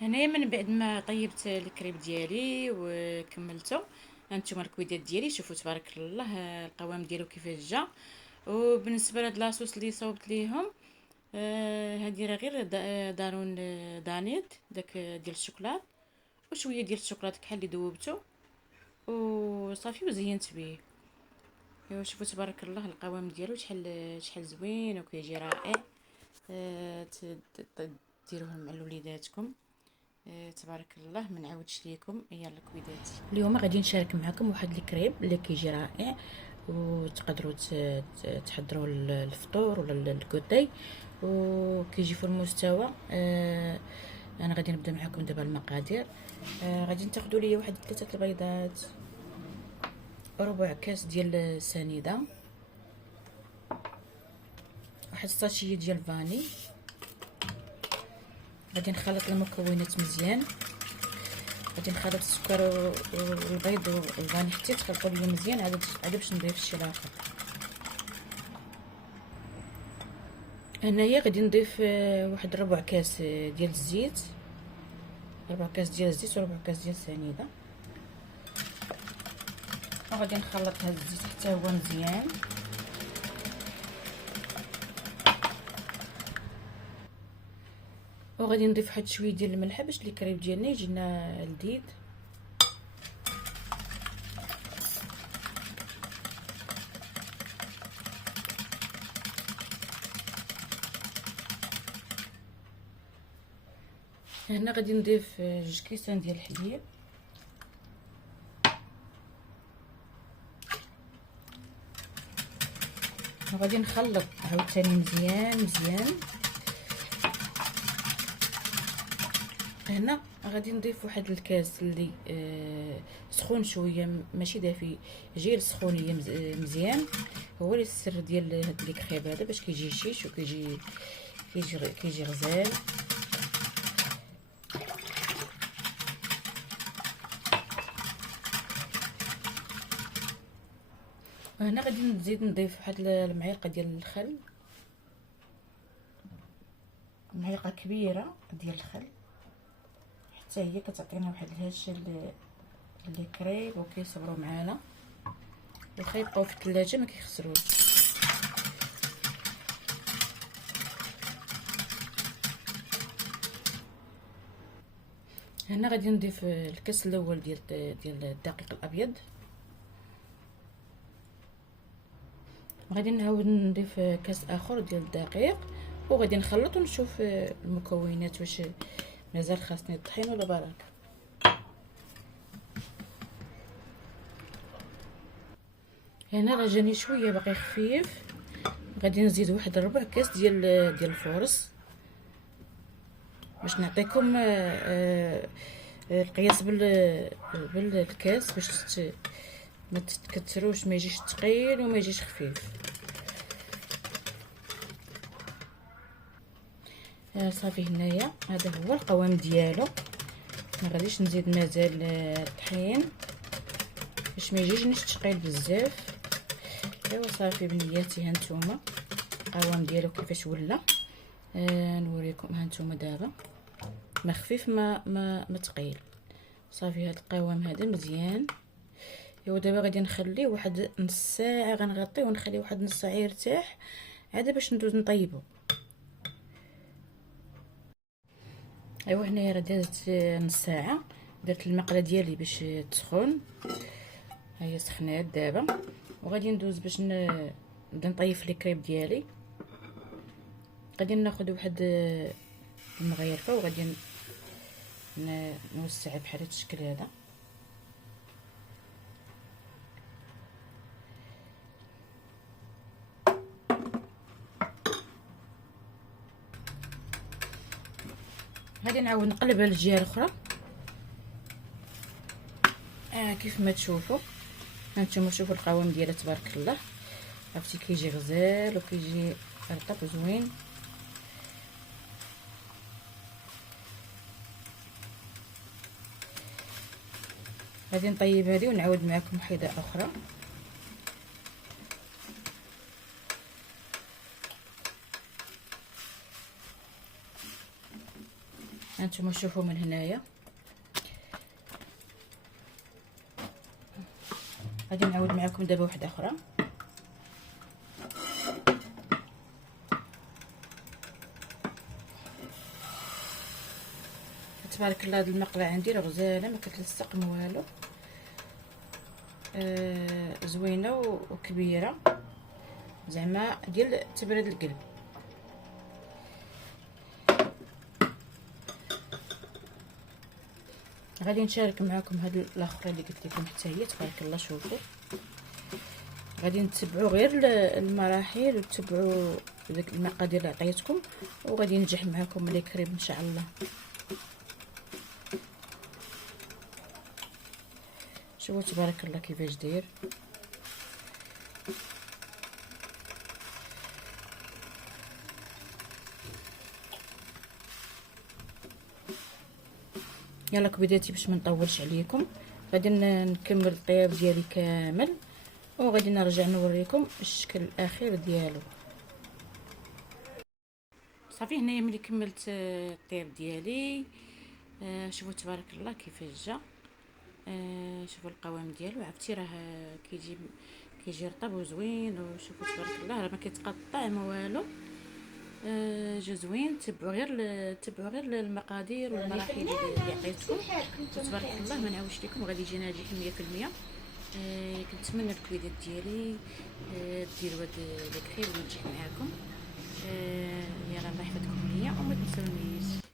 هنايا من بعد ما طيبت الكريب ديالي وكملته، هانتوما الكويدات ديالي شوفوا تبارك الله القوام ديالو كيفاش جا. وبالنسبه لهاد لاصوص اللي صوبت ليهم، هادي راه غير دارون دانيت داك ديال الشوكولات، وشويه ديال الشوكولات كحل اللي ذوبته وصافي وزينت به. ايوا شوفوا تبارك الله القوام ديالو شحال زوين وكيجي رائع. ديروه مع وليداتكم. تبارك الله ما نعاودش ليكم. يلا الكويدات، اليوم غادي نشارك معكم واحد الكريب اللي كيجي رائع، وتقدروا تحضروا الفطور ولا الكوتي، وكيجي في المستوى. انا غادي نبدا معكم دابا المقادير. غادي تاخذوا لي واحد 3 البيضات، ربع كاس ديال سنيده، واحد الساشيه ديال فاني. غادي نخلط المكونات مزيان، غادي نخلط السكر والبيض والفاني حتى يتخلطوا ليا مزيان، عاد باش نضيف الشيء الاخر. هنايا غادي نضيف واحد ربع كاس ديال الزيت، ربع كاس ديال الزيت وربع كاس ديال السنيده، وغادي نخلط هذا الزيت حتى هو مزيان. وغادي نضيف واحد شويه ديال الملح باش الكريب ديالنا يجينا لذيذ. هنا غادي نضيف 2 كيسان ديال الحليب، وغادي نخلط عاوتاني مزيان مزيان. هنا غادي نضيف واحد الكاس اللي سخون شويه، ماشي دافي، جير سخونيه مزيان. هو اللي السر ديال هاد الكريب هذا، باش كيجي شيش وكيجي كيجي غزال. هنا غادي نزيد نضيف واحد المعلقه ديال الخل، معلقه كبيره ديال الخل، حتى هي كتعطينا واحد الهشه الكريب وكيصبروا معانا، واخا يبقاو في الثلاجه ما كيخسروش. هنا غادي نضيف الكاس الاول ديال الدقيق الابيض، غادي نعاود نضيف كاس اخر ديال الدقيق، وغادي نخلط ونشوف المكونات واش مازال خاصني الطحين ولا برك. هنا راه جاني شويه باقي خفيف، غادي نزيد واحد ربع كاس ديال الفورص باش نعطيكم القياس بالكاس، باش ما تتكثروش، ما يجيش ثقيل وما يجيش خفيف. صافي هنايا هذا هو القوام ديالو. ما غاديش نزيد مازال الطحين باش ما يجيش ثقيل بزاف. ايوا صافي بنياتي، هانتوما القوام ديالو كيفاش ولا. نوريكم هانتوما دابا ما خفيف ما ثقيل. صافي هذا القوام هذا مزيان. ايوا دابا غادي نخليه واحد نص ساعه، غنغطيه ونخليه واحد نص ساعه يرتاح عاد باش ندوز نطيبو. ايوا هنايا راه دازت نص ساعه، درت المقله ديالي باش تسخن، ها هي سخنات دابا، وغادي ندوز باش نبدا نطيف الكريب ديالي. غادي ناخذ واحد المغيرفه وغادي نوسع بحال هذا الشكل هذا. غادي نعاود نقلبها للجهه الاخرى كيف ما تشوفوا. هانتوما شوفوا القوام ديالها تبارك الله، عرفتي كيجي غزال وكيجي رطب زوين. غادي نطيب هذه ونعاود معكم وحده اخرى. هانتوما شوفوا من هنايا. غادي نعاود معكم دابا وحده اخرى. تبارك الله هاد المقله عندي راه غزاله ما كتلصق ما والو، زوينه وكبيره زعما ديال تبرد القلب. غادي نشارك معكم هاد الاخرى اللي قلت لكم حتى هي تبارك الله. شوفوا غادي نتبعوا غير المراحل وتتبعوا داك المقادير اللي عطيتكم، وغادي ينجح معكم ملي قريب ان شاء الله. شوفوا تبارك الله كيفاش داير. يلا كبداتي باش ما نطولش عليكم، غادي نكمل الطياب ديالي كامل وغادي نرجع نوريكم الشكل الاخير ديالو. صافي هنايا ملي كملت الطياب ديالي، شوفوا تبارك الله كيفاش جا. شوفوا القوام ديالو، عرفتي راه كيجي رطب وزوين. وشوفوا تبارك الله راه ما كيتقطع ما والو، جا زوين. تبعوا غير المقادير والمراحل اللي عطيتكم. تبارك الله ما نعاودش لكم، غادي يجي ناجح 100%. كنتمنى الفيديو ديالي ديروا هذا الخير وينجح معكم. يلا الله يحفظكم ليا وما تنسونيش.